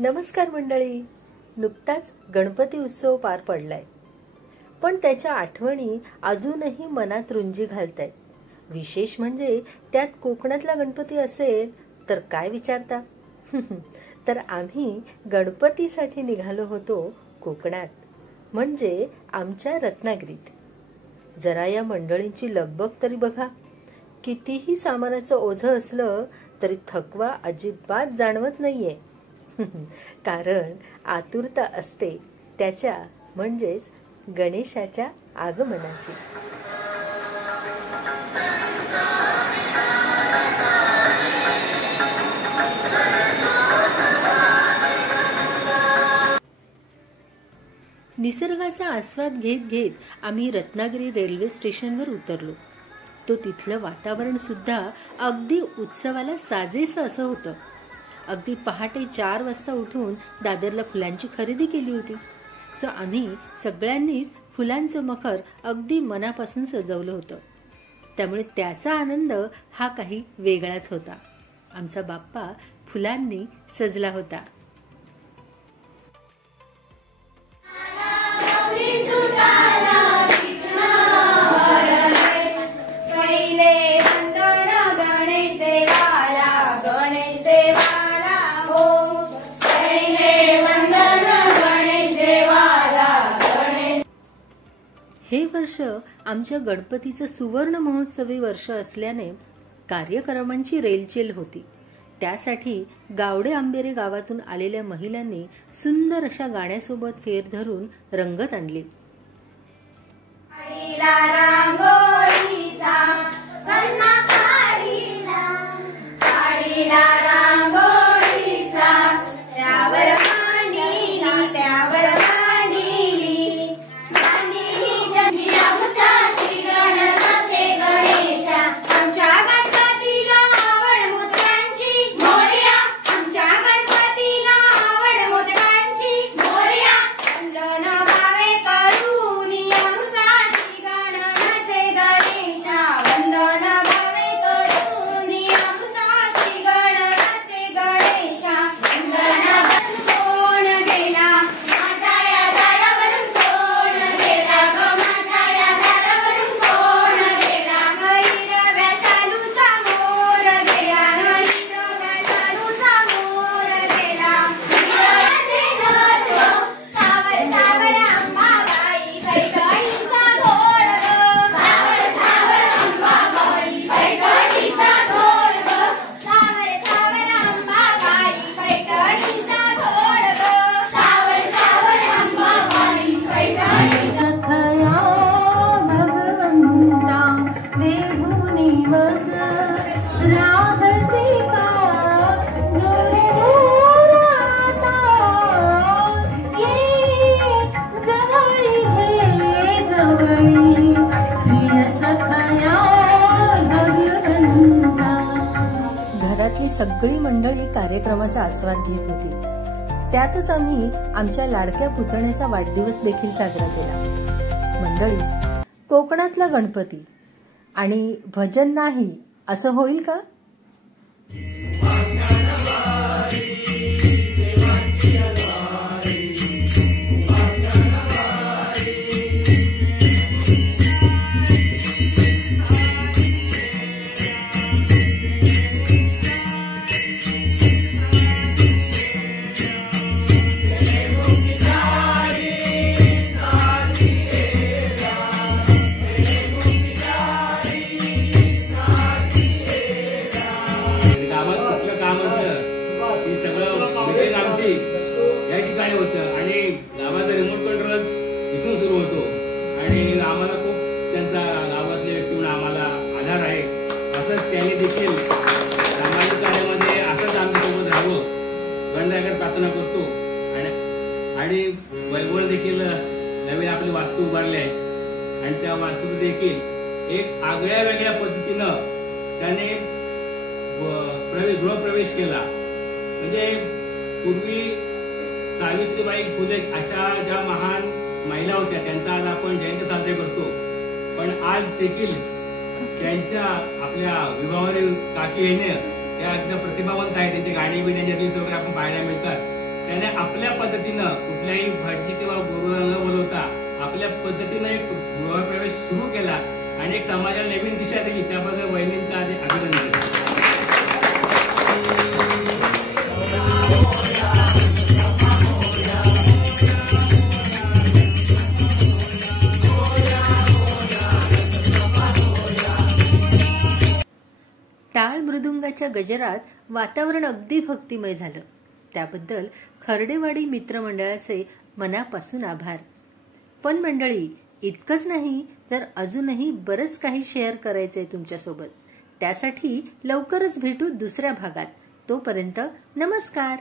नमस्कार मंडळी. नुकताच गणपती उत्सव पार पडलाय, पण त्याच्या आठवणी अजूनही मनात रुंजी घालतायत. विशेष म्हणजे त्यात कोकणातला गणपती असेल तर काय विचारता. तर आम्ही गणपतीसाठी निघालो होतो कोकणात, म्हणजे आमच्या रत्नागिरीत. जरा या मंडळींची लगबग तरी बघा. कितीही सामानाचं ओझं असलं तरी थकवा अजिबात जाणवत नाहीये. कारण आतुरता असते त्याच्या, म्हणजेच गणेशाच्या आगमनाची. निसर्गाचा आस्वाद घेत घेत आम्ही रत्नागिरी रेल्वे स्टेशनवर उतरलो. तो तिथलं वातावरण सुद्धा अगदी उत्सवाला साजेसं असं होतं. अगदी पहाटे 4 वाजता उठून दादरला फुलांची खरेदी केली होती. सो आम्ही सगळ्यांनीच फुलांचं मखर अगदी मनापासून सजवलं होतं. त्यामुळे त्याचा आनंद हा काही वेगळाच होता. आमचा बाप्पा फुलांनी सजला होता. हे वर्ष आमच्या गणपतीचं सुवर्ण महोत्सवी वर्ष असल्याने कार्यक्रमांची रेलचेल होती. त्यासाठी गावडे आंबेरे गावातून आलेल्या महिलांनी सुंदर अशा गाण्यासोबत फेर धरून रंगत आणली. सगळी मंडळी कार्यक्रमाचा आस्वाद घेत होती. त्यातच आम्ही आमच्या लाडक्या पुतण्याचा वाढदिवस देखील साजरा केला. मंडळी, कोकणातला गणपती आणि भजन नाही असं होईल का? आम्हाला खूप त्यांचा गावातल्या व्यक्ती आम्हाला आधार आहे. असंच त्यांनी देखील सामाजिक कार्यामध्ये असंच आमच्यासोबत राहावं गणरायाकडे प्रार्थना करतो. आणि वैभव देखील नवीन आपली वास्तू उभारली आहे आणि त्या वास्तूत देखील एक आगळ्या वेगळ्या पद्धतीनं त्याने गृहप्रवेश केला. म्हणजे पूर्वी सावित्रीबाई फुले अशा ज्या महान महिला होत्या त्यांचा आज आपण जयंती साजरे करतो, पण आज देखील त्यांच्या आपल्या विवाहावरील काकी येणे त्या एकदा प्रतिभावंत आहे. त्यांचे गाणी बिण्यांचे दिवस वगैरे आपण पाहायला मिळतात. त्याने आपल्या पद्धतीनं कुठल्याही भटजी किंवा गुरुला न बोलवता आपल्या पद्धतीनं एक गृहप्रवेश सुरू केला आणि एक समाजाला नवीन दिशा दिली. त्याबद्दल वहिनींचं आधी अभिनंदन. टाळ मृदुंगाच्या गजरात वातावरण अगदी भक्तिमय झालं. त्याबद्दल खर्डेवाडी मित्रमंडळाचे मनापासून आभार. पण मंडळी, इतकंच नाही तर अजूनही बरंच काही शेअर करायचंय तुमच्यासोबत. त्यासाठी लवकरच भेटू दुसऱ्या भागात. तोपर्यंत नमस्कार.